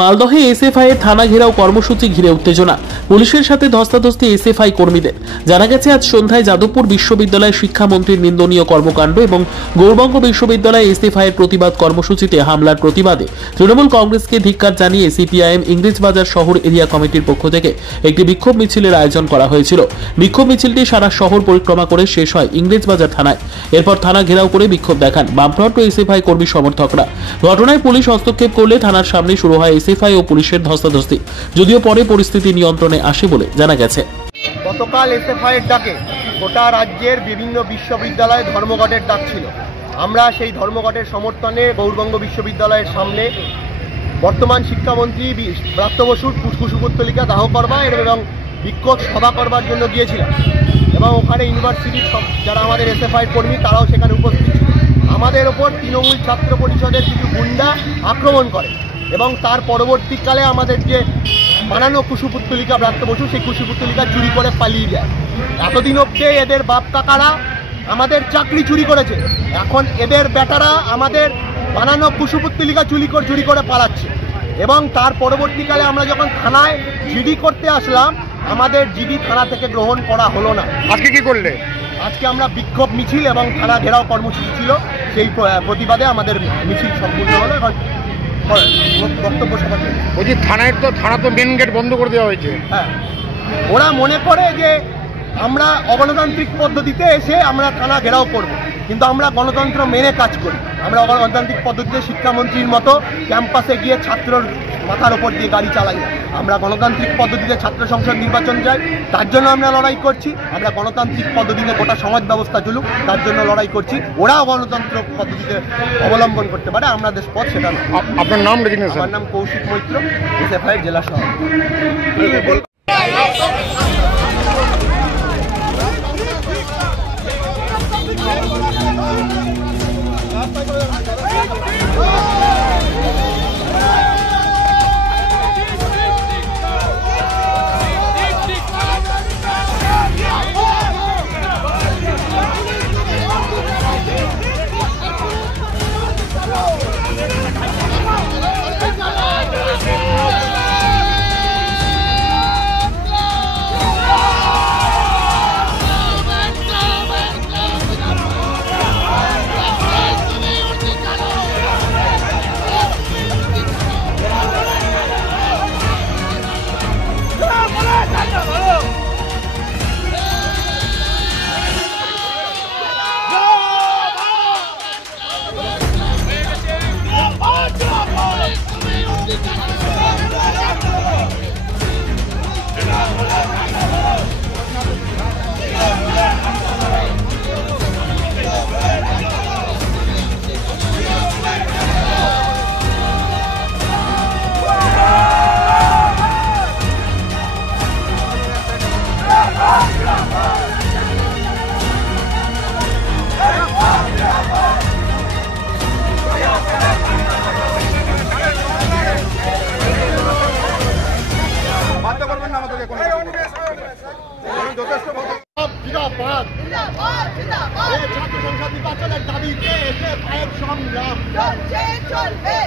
মালদহে SFI এর থানা ঘেরাও কর্মসূচি ঘিরে উত্তেজনা, পুলিশের সাথে ধস্তাধস্তি এসএফআই কর্মীদের। জানা গেছে আজ সন্ধ্যায় যাদবপুর বিশ্ববিদ্যালয়ে শিক্ষামন্ত্রীর নিন্দনীয় কর্মকাণ্ড এবং গৌড়বঙ্গ বিশ্ববিদ্যালয়ে এসএফআই এর প্রতিবাদ কর্মসূচিতে হামলার প্রতিবাদে তৃণমূল কংগ্রেসকে ধিক্কার জানিয়ে সিপিআইএম ইংরেজবাজার শহর এরিয়া কমিটির পক্ষ থেকে একটি বিক্ষোভ মিছিলের আয়োজন করা হয়েছিল। বিক্ষোভ মিছিলটি সারা শহর পরিক্রমা করে শেষ হয় ইংরেজবাজার থানায়। এরপর থানা ঘেরাও করে বিক্ষোভ দেখান বামফ্রন্ট ও এসএফআই কর্মী সমর্থকরা। ঘটনায় পুলিশ হস্তক্ষেপ করলে থানার সামনে শুরু হয় এসএফআই ও পুলিশের ধস্তাধস্তি, যদিও পরে পরিস্থিতি নিয়ন্ত্রণে আসে বলে জানা গেছে। গতকাল এসএফআই এর ডাকে গোটা রাজ্যের বিভিন্ন বিশ্ববিদ্যালয়ে ধর্মঘটের ডাক ছিল। আমরা সেই ধর্মঘটের সমর্থনে গৌড়বঙ্গ বিশ্ববিদ্যালয়ের সামনে বর্তমান শিক্ষামন্ত্রী ব্রাত্য বসুর কুশপুত্তলিকা দাহ করবার এবং বিক্ষোভ সভা করবার জন্য গিয়েছিলাম এবং ওখানে ইউনিভার্সিটির সব যারা আমাদের এসএফআই কর্মী তারাও সেখানে উপস্থিত ছিল। আমাদের ওপর তৃণমূল ছাত্র পরিষদের কিছু গুন্ডা আক্রমণ করে এবং তার পরবর্তীকালে আমাদের যে বানানো কুশপুত্তলিকা ব্রাত্য বসু সেই কুশপুত্তলিকা চুরি করে পালিয়ে যায়। এতদিন অবধি এদের বাপ কাকারা আমাদের চাকরি চুরি করেছে, এখন এদের বেটারা আমাদের বানানো কুশপুত্তলিকা চুরি করে পালাচ্ছে এবং তার পরবর্তীকালে আমরা যখন থানায় জিডি করতে আসলাম আমাদের জিডি থানা থেকে গ্রহণ করা হলো না। আজকে কি করলে? আজকে আমরা বিক্ষোভ মিছিল এবং থানা ঘেরাও কর্মসূচি ছিল, সেই প্রতিবাদে আমাদের মিছিল সম্পূর্ণ হলো। এখন বক্তব্য সভা বলছি থানা তো মেন গেট বন্ধ করে দেওয়া হয়েছে। হ্যাঁ, ওরা মনে করে যে আমরা অগণতান্ত্রিক পদ্ধতিতে এসে আমরা থানা ঘেরাও করব, কিন্তু আমরা গণতন্ত্র মেনে কাজ করি। আমরা গণতান্ত্রিক পদ্ধতিতে শিক্ষামন্ত্রীর মতো ক্যাম্পাসে গিয়ে ছাত্রর মাথার ওপর দিয়ে গাড়ি চালাই না। আমরা গণতান্ত্রিক পদ্ধতিতে ছাত্র সংসদ নির্বাচন চাই, তার জন্য আমরা লড়াই করছি। আমরা গণতান্ত্রিক পদ্ধতিতে গোটা সমাজ ব্যবস্থা চলুক তার জন্য লড়াই করছি। ওরাও গণতন্ত্র পদ্ধতিতে অবলম্বন করতে পারে, আমাদের পথ সেটা না। আপনার নাম? আমার নাম কৌশিক মৈত্র, এসএফআই জেলা সভাপতি।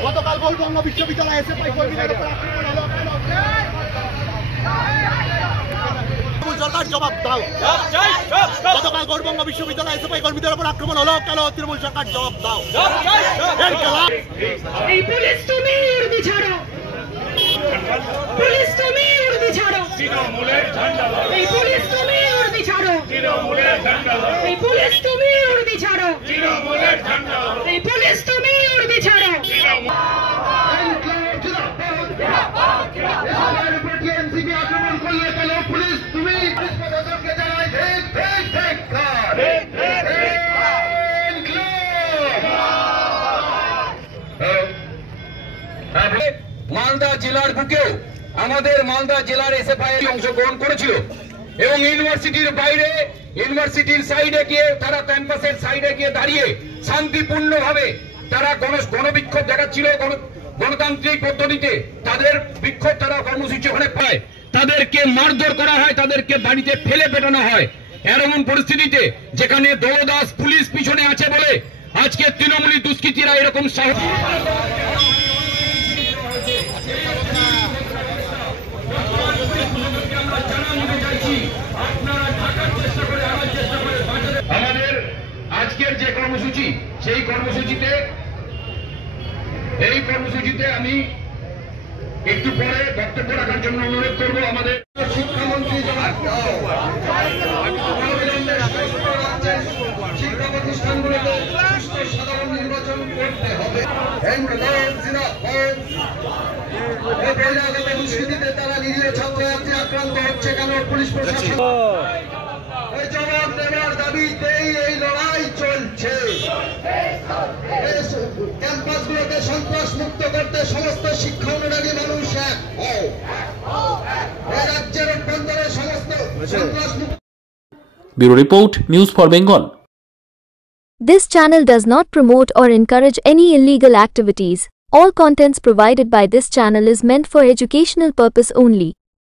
গতকাল গৌড়বঙ্গ বিশ্ববিদ্যালয়ে এসএফআই কর্মীদের উপর আক্রমণ হলো, সরকার জবাব দাও। গতকাল গৌড়বঙ্গ বিশ্ববিদ্যালয়ে এসএফআই কর্মীদের উপর আক্রমণ হলো কেন? তৃণমূল সরকার জবাব দাও। এই পুলিশ তুমি উর্দি ছাড়ো, পুলিশ তুমি উর্দি ছাড়ো, এই পুলিশ তুমি উর্দি ছাড়ো, এই পুলিশ তুমি উর্দি ছাড়ো, এই পুলিশ তুমি উর্দি ছাড়ো। আক্রমণ করলে কেন পুলিশ তুমি? মালদা জেলার বুকেও আমাদের মালদা জেলার এসএফআই অংশগ্রহণ করেছিল এবং ইউনিভার্সিটির বাইরে ইউনিভার্সিটির সাইডে গিয়ে তারা ক্যাম্পাসের সাইডে গিয়ে দাঁড়িয়ে শান্তিপূর্ণভাবে তারা গণবিক্ষোভ দেখাচ্ছিল গণতান্ত্রিক পদ্ধতিতে। তাদের বিক্ষোভ তারা কর্মসূচি ওখানে পায়, তাদেরকে মারধর করা হয়, তাদেরকে বাড়িতে ফেলে পেটানো হয়। এমন পরিস্থিতিতে যেখানে দলদাস পুলিশ পিছনে আছে বলে আজকে তৃণমূলী দুষ্কৃতীরা এরকম সাহস কর্মসূচিতে আমি একটু পরে বক্তব্য রাখার জন্য অনুরোধ করব আমাদের শিক্ষামন্ত্রী শিক্ষা প্রতিষ্ঠানগুলোতে সুষ্ঠু সাধারণ নির্বাচন করতে হবে। দুষ্কৃতিতে তারা নিরীহ ছাত্রছাত্রী আক্রান্ত হচ্ছে কেন? পুলিশ প্রশাসন জবাব দেওয়ার দাবিতেই এই লড়াই চলছে। ক্যাম্পাসগুলোকে সন্ত্রাস মুক্ত করতে সমস্ত শিক্ষা অনুরাগী মানুষ এক হও। রাজ্যের অভ্যন্তরে সমস্ত সন্ত্রাস মুক্ত। Bureau report, news for Bengal. This channel does not promote or encourage any illegal activities. All contents provided by this channel is meant for educational purpose only.